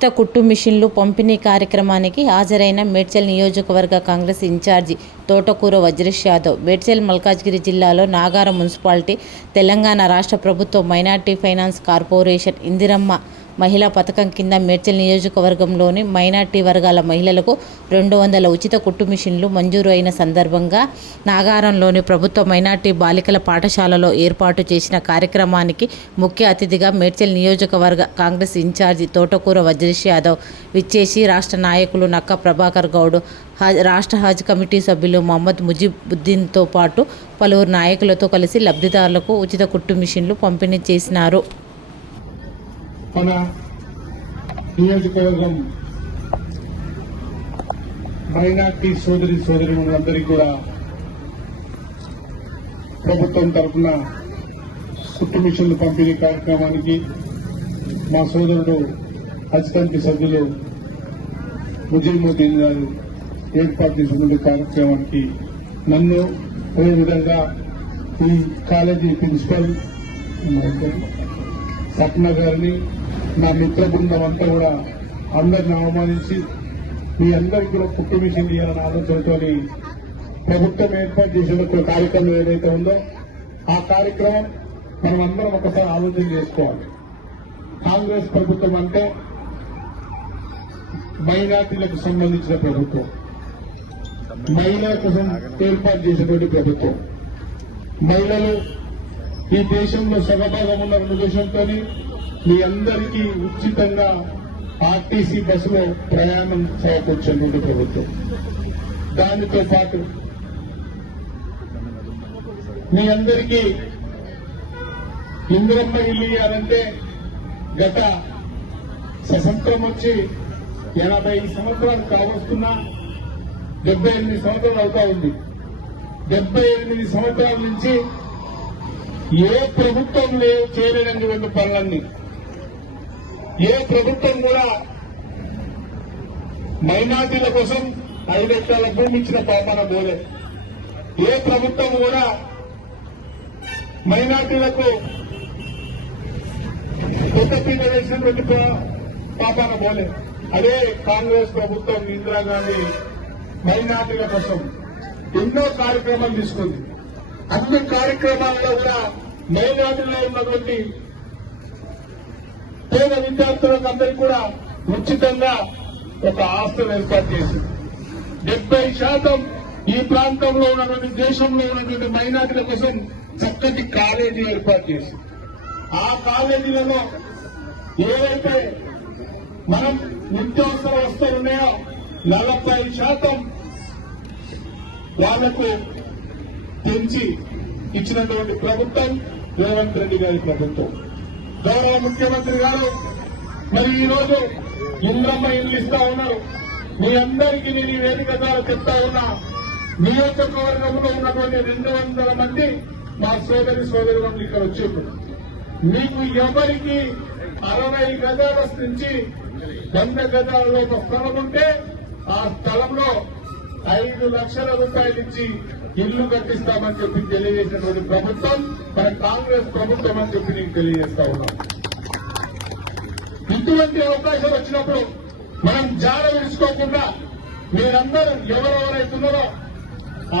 ఉచిత కుట్టు మిషన్లు పంపిణీ కార్యక్రమానికి హాజరైన మేడ్చల్ నియోజకవర్గ కాంగ్రెస్ ఇన్ఛార్జి తోటకూర వజ్రేష్ యాదవ్ మేడ్చల్ మల్కాజ్గిరి జిల్లాలో నాగారం మున్సిపాలిటీ తెలంగాణ రాష్ట్ర ప్రభుత్వ మైనార్టీ ఫైనాన్స్ కార్పొరేషన్ ఇందిరమ్మ మహిళా పథకం కింద మేడ్చల్ నియోజకవర్గంలోని మైనార్టీ వర్గాల మహిళలకు రెండు వందల ఉచిత కుట్టు మిషన్లు మంజూరు అయిన సందర్భంగా నాగారంలోని ప్రభుత్వ మైనార్టీ బాలికల పాఠశాలలో ఏర్పాటు చేసిన కార్యక్రమానికి ముఖ్య అతిథిగా మేడ్చల్ నియోజకవర్గ కాంగ్రెస్ ఇన్ఛార్జి తోటకూర వజ్రేష్ యాదవ్ విచ్చేసి రాష్ట్ర నాయకులు నక్క ప్రభాకర్ గౌడ్ హజ్ రాష్ట్ర హజ్ కమిటీ సభ్యులు మహమ్మద్ ముజిబుద్దీన్తో పాటు పలువురు నాయకులతో కలిసి లబ్ధిదారులకు ఉచిత కుట్టు మిషన్లు పంపిణీ చేసినారు. మన నియోజకవర్గం మైనార్టీ సోదరి సోదరి మనందరికీ కూడా ప్రభుత్వం తరఫున కుట్టు మిషన్లు పంపిణీ కార్యక్రమానికి మా సోదరుడు హజ్ కమిటీ సభ్యులు ముజీముద్దీన్ గారు ఏర్పాటు చేసినటువంటి కార్యక్రమానికి నన్ను అదేవిధంగా ఈ కాలేజీ ప్రిన్సిపల్ సప్న గారిని నా మిత్ర బృందం అంతా కూడా అందరిని అవమానించి మీ అందరికీ కూడా కుట్టు మిషన్ ఇవ్వాలని ఆలోచనతో ప్రభుత్వం ఏర్పాటు చేసిన కార్యక్రమం ఏదైతే ఉందో ఆ కార్యక్రమం మనం అందరం ఒకసారి ఆలోచన చేసుకోవాలి. కాంగ్రెస్ ప్రభుత్వం అంటే మైనార్టీలకు సంబంధించిన ప్రభుత్వం. మహిళల కోసం ఏర్పాటు చేసినటువంటి ప్రభుత్వం. మహిళలు ఈ దేశంలో సగభాగం ఉన్న ఉద్దేశంతో మీ అందరికీ ఉచితంగా ఆర్టీసీ బస్సులో ప్రయాణం సమకూర్చుంది ప్రభుత్వం. దానితో పాటు మీ అందరికీ ఇందిరమ్మ ఇల్లు ఇవ్వాలంటే గత స్వతంత్రం వచ్చి ఎనభై సంవత్సరాలు కావస్తున్నా డెబ్బై ఎనిమిది సంవత్సరాలు అవుతా ఉంది. డెబ్బై ఎనిమిది సంవత్సరాల నుంచి ఏ ప్రభుత్వం లేవు చేయలేనటువంటి పనులన్నీ? ఏ ప్రభుత్వం కూడా మైనార్టీల కోసం ఐదు ఎకరాల భూమి ఇచ్చిన పాపన పోలే. ఏ ప్రభుత్వం కూడా మైనార్టీలకు కొత్త పీట వేసినటువంటి పాపన పాపాన పోలే. అదే కాంగ్రెస్ ప్రభుత్వం ఇందిరాగాంధీ మైనార్టీల కోసం ఎన్నో కార్యక్రమాలు తీసుకుంది. అన్ని కార్యక్రమాల్లో కూడా మేనాటిలో ఉన్నటువంటి పేద విద్యార్థులకు అందరికీ కూడా ఉచితంగా ఒక ఆస్తులు ఏర్పాటు చేసింది. డెబ్బై శాతం ఈ ప్రాంతంలో ఉన్నటువంటి దేశంలో ఉన్నటువంటి మైనార్టీల కోసం చక్కటి కాలేజీ ఏర్పాటు చేసింది. ఆ కాలేజీలలో ఏవైతే మనం నిత్యావసర వస్తువులు ఉన్నాయో నలభై శాతం వాళ్ళకు పెంచి ఇచ్చినటువంటి ప్రభుత్వం రేవంత్ రెడ్డి గారి ప్రభుత్వం. గౌరవ ముఖ్యమంత్రి గారు మరి ఈ రోజు ఇంద్రమ్మ ఇల్లు ఇస్తా ఉన్నారు. మీ అందరికీ నేను ఈ వేదిక ద్వారా చెప్తా ఉన్నా నియోజకవర్గంలో ఉన్నటువంటి రెండు వందల మంది మా సోదరి సోదరులను ఇక్కడ వచ్చేప్పుడు. మీకు ఎవరికి అరవై గజాల నుంచి వంద గజాలలో ఒక స్థలం ఉంటే ఆ స్థలంలో ఐదు లక్షల రూపాయలు ఇచ్చి ఇల్లు కట్టిస్తామని చెప్పి తెలియజేసినటువంటి ప్రభుత్వం మన కాంగ్రెస్ ప్రభుత్వం అని చెప్పి నేను తెలియజేస్తా ఉన్నాను ఇటువంటి అవకాశం వచ్చినప్పుడు మనం జాడ విడుచుకోకుండా మీరందరూ ఎవరెవరైతున్నారో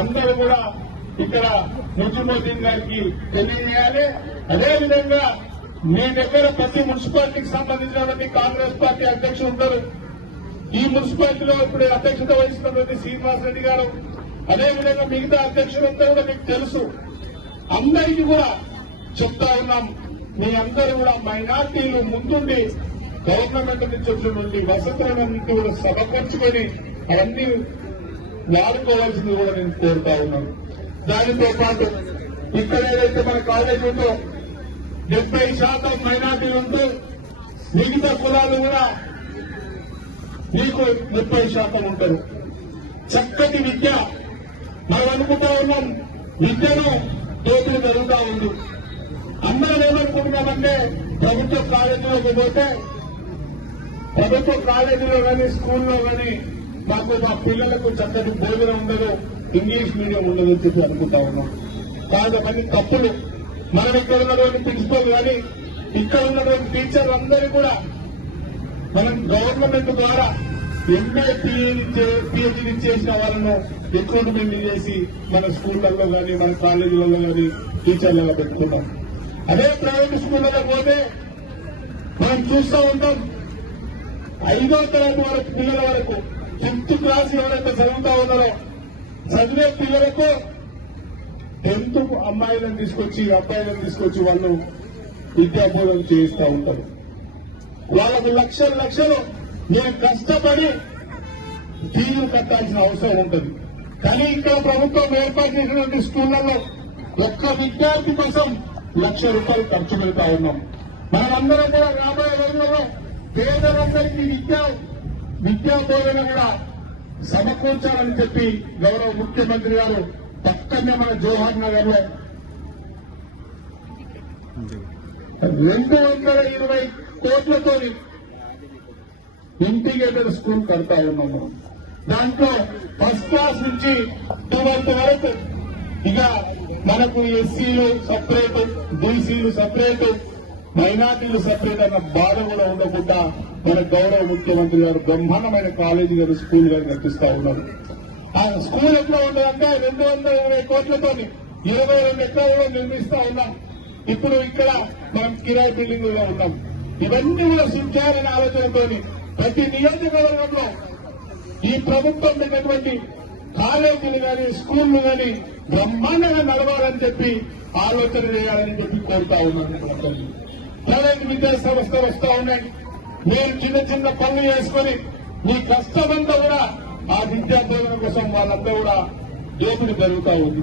అందరూ కూడా ఇక్కడ ముజుమోదీన్ గారికి తెలియజేయాలి. అదేవిధంగా మీ దగ్గర ప్రతి మున్సిపాలిటీకి సంబంధించినటువంటి కాంగ్రెస్ పార్టీ అధ్యక్షులు ఉంటారు. ఈ మున్సిపాలిటీలో ఇప్పుడు అధ్యక్షత వహిస్తున్నటువంటి శ్రీనివాస్ రెడ్డి గారు అదేవిధంగా మిగతా అధ్యక్షులంతా కూడా మీకు తెలుసు. అందరికీ కూడా చెప్తా ఉన్నాం. మీ అందరూ కూడా మైనార్టీలు ముందుండి గవర్నమెంట్ నుంచి నుండి వసతులను కూడా సమకూర్చుకొని అవన్నీ వాడుకోవాల్సింది కూడా నేను కోరుతా ఉన్నాను. దానితో పాటు ఇక్కడ ఏదైతే మన కాలేజ్ ఉందో డెబ్బై శాతం మైనార్టీలు ఉంటూ మిగతా కులాలు కూడా మీకు ముప్పై శాతం ఉంటారు. చక్కటి విద్య మనం అనుకుంటా ఉన్నాం విద్యను దోపిడి జరుగుతా ఉంది. అందరం ఏమనుకుంటున్నామంటే ప్రభుత్వ కాలేజీలోకి పోతే ప్రభుత్వ కాలేజీలో కానీ స్కూల్లో కానీ మాకు మా పిల్లలకు చక్కటి భోజనం ఉండదు ఇంగ్లీష్ మీడియం ఉండదు అని చెప్పి అనుకుంటా ఉన్నాం. కాదు అవన్నీ తప్పులు. మనం ఇక్కడ ఉన్నటువంటి ప్రిన్సిపల్ కానీ ఇక్కడ ఉన్నటువంటి టీచర్లు అందరూ కూడా మనం గవర్నమెంట్ ద్వారా ఎంఏ పిహెచ్డీ చేసిన వాళ్ళను రిక్రూట్మెంట్ చేసి మన స్కూళ్ళలో కానీ మన కాలేజీలలో కానీ టీచర్లలో పెట్టుకున్నాం. అదే ప్రైవేట్ స్కూళ్ళలో పోతే మనం చూస్తూ ఉంటాం ఐదో తరగతి వరకు పిల్లల వరకు ఫిఫ్త్ క్లాస్ ఎవరైతే చదువుతా ఉన్నారో చదివే పిల్లలకు టెన్త్ అమ్మాయిలను తీసుకొచ్చి అబ్బాయిలను తీసుకొచ్చి వాళ్ళు విద్యాబోధన చేయిస్తూ ఉంటారు. వాళ్ళకు లక్షలు లక్షలు నేను కష్టపడి ఫీజులు కట్టాల్సిన అవసరం ఉంటుంది. కానీ ఇక్కడ ప్రభుత్వం ఏర్పాటు చేసినటువంటి స్కూళ్ళలో ఒక్క విద్యార్థి కోసం లక్ష రూపాయలు ఖర్చు పెడతా ఉన్నాం. మనమందరం కూడా రాబోయే రోజులలో పేదలందరికీ విద్యా విద్యా బోధన కూడా సమకూర్చాలని చెప్పి గౌరవ ముఖ్యమంత్రి గారు పక్కనే మన జవహర్ నగర్లో రెండు వందల ఇరవై కోట్లతో ఇంటిగ్రేటెడ్ స్కూల్ కడతా ఉన్నాము. దాంట్లో ఫస్ట్ క్లాస్ నుంచి ట్వెల్త్ వరకు ఇక మనకు ఎస్సీలు సపరేట్ బీసీలు సపరేట్ మైనార్టీలు సపరేట్ అన్న బాధ కూడా ఉండకుండా మన గౌరవ ముఖ్యమంత్రి గారు బ్రహ్మాండమైన కాలేజీ గారు స్కూల్ గారు నడిపిస్తా ఉన్నారు. ఆ స్కూల్ ఎట్లా ఉండాలంటే రెండు వందల ఇరవై కోట్లతో ఇరవై రెండు ఎకరాలు నిర్మిస్తా ఉన్నాం. ఇప్పుడు ఇక్కడ మనం కిరాయి బిల్డింగ్లో ఉన్నాం. ఇవన్నీ కూడా శిక్షాలనే ఆలోచనతోని ప్రతి నియోజకవర్గంలో ఈ ప్రభుత్వం పెట్టినటువంటి కాలేజీలు కానీ స్కూళ్ళు కానీ బ్రహ్మాండంగా నడవాలని చెప్పి ఆలోచన చేయాలని చెప్పి కోరుతా ఉన్నాను కాలేజీ విద్యా సంస్థలు వస్తా ఉన్నాయి. మీరు చిన్న చిన్న పనులు చేసుకుని మీ కష్టమంతా కూడా ఆ విద్యా బోధన కోసం వాళ్ళంతా కూడా దోపిడి పెరుగుతా ఉంది.